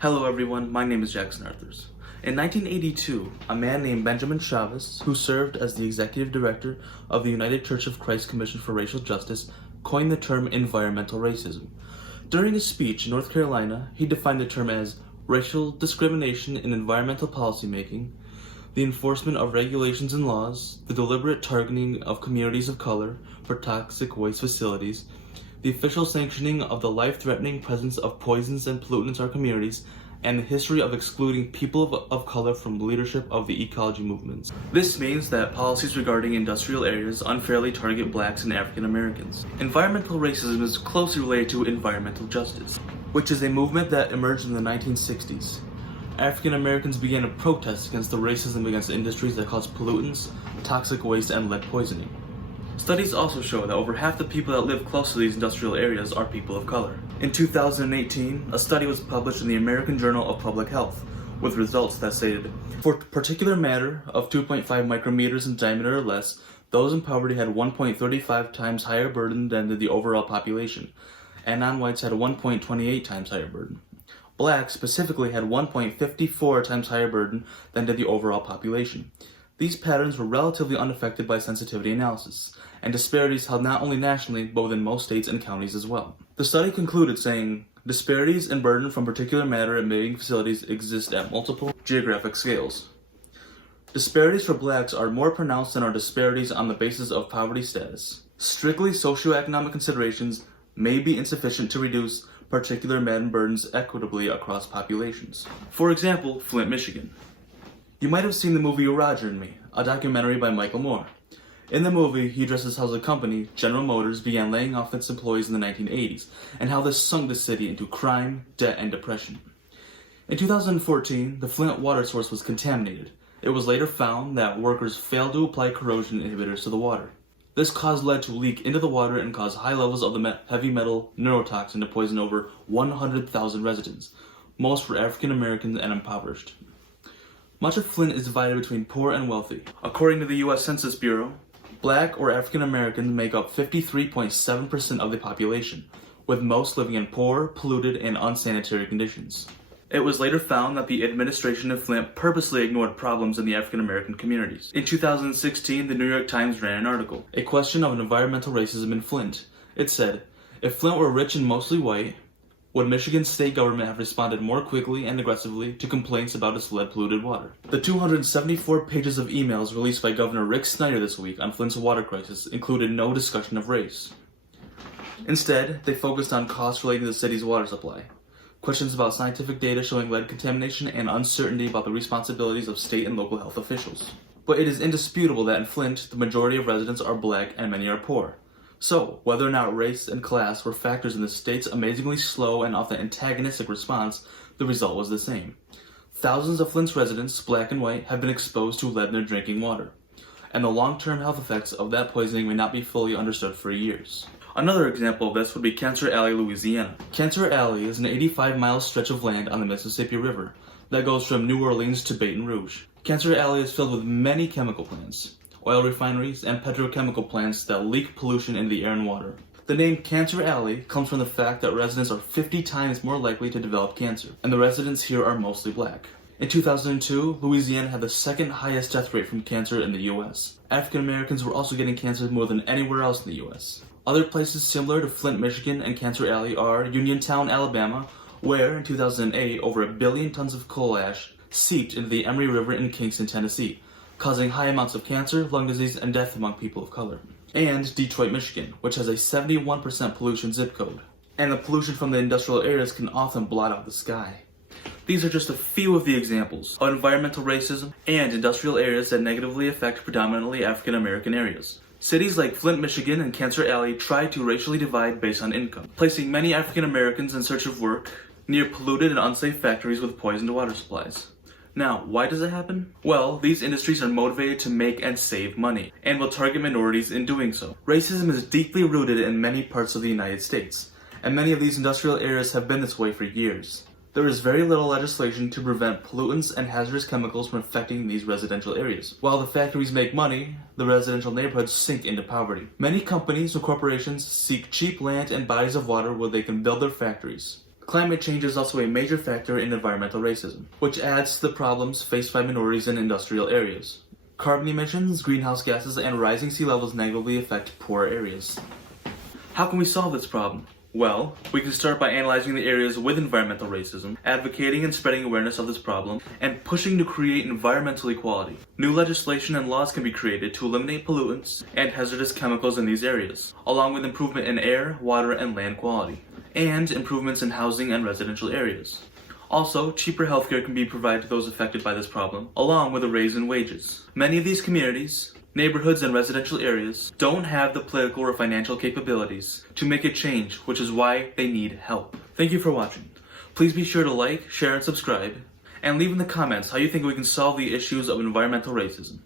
Hello everyone, my name is Jackson Arthurs. In 1982, a man named Benjamin Chavez, who served as the executive director of the United Church of Christ Commission for Racial Justice, coined the term environmental racism. During a speech in North Carolina, he defined the term as racial discrimination in environmental policymaking, the enforcement of regulations and laws, the deliberate targeting of communities of color for toxic waste facilities, the official sanctioning of the life-threatening presence of poisons and pollutants in our communities, and the history of excluding people of color from leadership of the ecology movements. This means that policies regarding industrial areas unfairly target blacks and African Americans. Environmental racism is closely related to environmental justice, which is a movement that emerged in the 1960s. African Americans began to protest against the racism against industries that cause pollutants, toxic waste, and lead poisoning. Studies also show that over half the people that live close to these industrial areas are people of color. In 2018, a study was published in the American Journal of Public Health, with results that stated, for particular matter of 2.5 micrometers in diameter or less, those in poverty had 1.35 times higher burden than the overall population, and non-whites had 1.28 times higher burden. Blacks specifically had 1.54 times higher burden than did the overall population. These patterns were relatively unaffected by sensitivity analysis, and disparities held not only nationally, but within most states and counties as well. The study concluded saying, disparities in burden from particulate matter emitting facilities exist at multiple geographic scales. Disparities for blacks are more pronounced than our disparities on the basis of poverty status. Strictly socioeconomic considerations may be insufficient to reduce particulate matter burdens equitably across populations. For example, Flint, Michigan. You might have seen the movie Roger and Me, a documentary by Michael Moore. In the movie, he addresses how the company, General Motors, began laying off its employees in the 1980s, and how this sunk the city into crime, debt, and depression. In 2014, the Flint water source was contaminated. It was later found that workers failed to apply corrosion inhibitors to the water. This caused lead to leak into the water and caused high levels of the heavy metal neurotoxin to poison over 100,000 residents. Most were African Americans and impoverished. Much of Flint is divided between poor and wealthy. According to the U.S. Census Bureau, Black or African Americans make up 53.7% of the population, with most living in poor, polluted, and unsanitary conditions. It was later found that the administration of Flint purposely ignored problems in the African American communities. In 2016, the New York Times ran an article, A Question of Environmental Racism in Flint. It said, if Flint were rich and mostly white, would Michigan's state government have responded more quickly and aggressively to complaints about its lead-polluted water? The 274 pages of emails released by Governor Rick Snyder this week on Flint's water crisis included no discussion of race. Instead, they focused on costs relating to the city's water supply, questions about scientific data showing lead contamination, and uncertainty about the responsibilities of state and local health officials. But it is indisputable that in Flint, the majority of residents are black and many are poor. So, whether or not race and class were factors in the state's amazingly slow and often antagonistic response, the result was the same. Thousands of Flint's residents, black and white, have been exposed to lead in their drinking water, and the long-term health effects of that poisoning may not be fully understood for years. Another example of this would be Cancer Alley, Louisiana. Cancer Alley is an 85-mile stretch of land on the Mississippi River that goes from New Orleans to Baton Rouge. Cancer Alley is filled with many chemical plants, oil refineries, and petrochemical plants that leak pollution in the air and water. The name Cancer Alley comes from the fact that residents are 50 times more likely to develop cancer, and the residents here are mostly black. In 2002, Louisiana had the second highest death rate from cancer in the U.S. African Americans were also getting cancer more than anywhere else in the U.S. Other places similar to Flint, Michigan and Cancer Alley are Uniontown, Alabama, where in 2008 over 1 billion tons of coal ash seeped into the Emory River in Kingston, Tennessee, causing high amounts of cancer, lung disease, and death among people of color. And Detroit, Michigan, which has a 71% pollution zip code. And the pollution from the industrial areas can often blot out the sky. These are just a few of the examples of environmental racism and industrial areas that negatively affect predominantly African American areas. Cities like Flint, Michigan and Cancer Alley try to racially divide based on income, placing many African Americans in search of work near polluted and unsafe factories with poisoned water supplies. Now, why does it happen? Well, these industries are motivated to make and save money, and will target minorities in doing so. Racism is deeply rooted in many parts of the United States, and many of these industrial areas have been this way for years. There is very little legislation to prevent pollutants and hazardous chemicals from affecting these residential areas. While the factories make money, the residential neighborhoods sink into poverty. Many companies or corporations seek cheap land and bodies of water where they can build their factories. Climate change is also a major factor in environmental racism, which adds to the problems faced by minorities in industrial areas. Carbon emissions, greenhouse gases, and rising sea levels negatively affect poor areas. How can we solve this problem? Well, we can start by analyzing the areas with environmental racism, advocating and spreading awareness of this problem, and pushing to create environmental equality. New legislation and laws can be created to eliminate pollutants and hazardous chemicals in these areas, along with improvement in air, water, and land quality, and improvements in housing and residential areas. Also, cheaper healthcare can be provided to those affected by this problem, along with a raise in wages. Many of these communities, neighborhoods, and residential areas don't have the political or financial capabilities to make a change, which is why they need help. Thank you for watching. Please be sure to like, share, and subscribe, and leave in the comments how you think we can solve the issues of environmental racism.